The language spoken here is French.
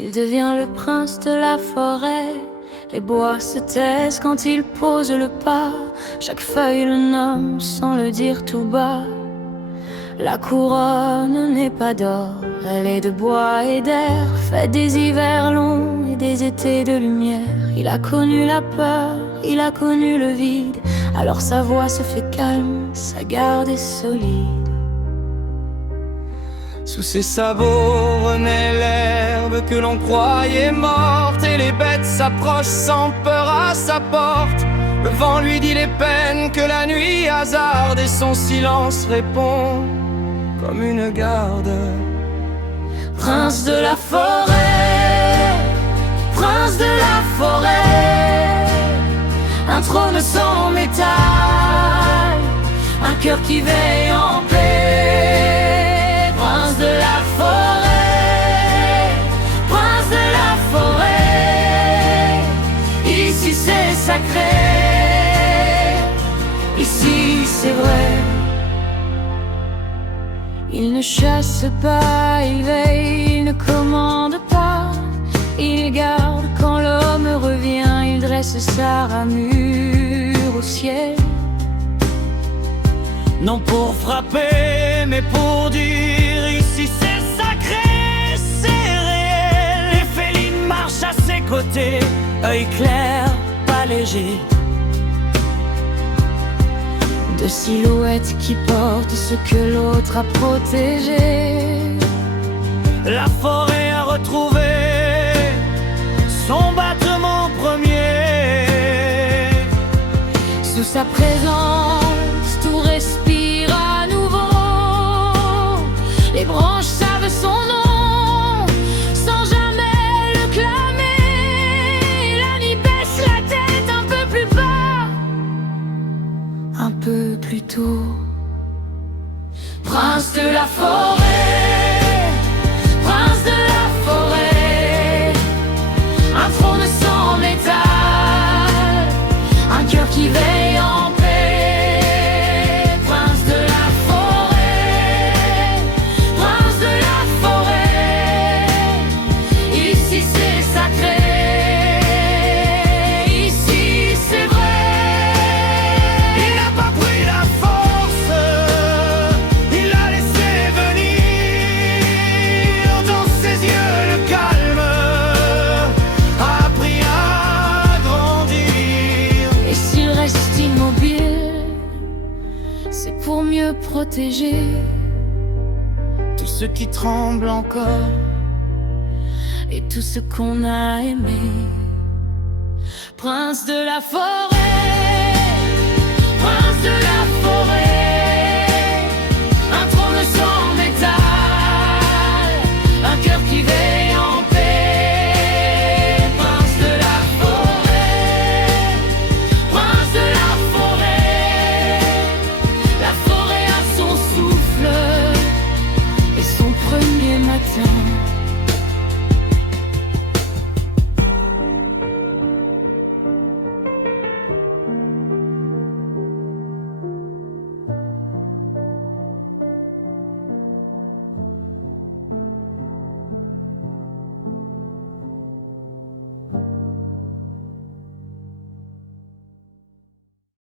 Il devient le prince de la forêt. Les bois se taisent quand il pose le pas. Chaque feuille le nomme sans le dire tout bas. La couronne n'est pas d'or, elle est de bois et d'air. Fait des hivers longs et des étés de lumière. Il a connu la peur, il a connu le vide. Alors sa voix se fait calme, sa garde est solide. Sous ses sabots renaît l'herbe que l'on croyait morte. Et les bêtes s'approchent sans peur à sa porte. Le vent lui dit les peines que la nuit hasarde. Et son silence répond comme une garde. Prince de la forêt, prince de la forêt. Un trône sans métal, un cœur qui veille en paix. Prince de la forêt, prince de la forêt. Ici c'est sacré, ici c'est vrai. Il ne chasse pas, il veille, il ne commande pas. Il garde quand l'homme revient, il dresse sa ramure au ciel. Non pour frapper, mais pour dire ici c'est sacré, c'est réel. Les félines marchent à ses côtés, œil clair, pas léger. De silhouettes qui portent ce que l'autre a protégé. La forêt a retrouvé son battement premier. Sous sa présence, tout respire à nouveau. Les branches savent son nom, sans jamais le clamer. La nuit baisse la tête un peu plus bas, un peu plus tôt. Prince de la forêt, prince de la forêt. Un trône sans métal, un cœur qui veille en paix. Prince de la forêt, prince de la forêt. Ici c'est sacré, ici c'est vrai. Il n'a pas pris la force, il l'a laissé venir. Dans ses yeux le calme a appris à grandir. Et s'il reste immobile, c'est pour mieux protéger Tous ceux qui tremblent encore, et tout ce qu'on a aimé. Prince de la forêt.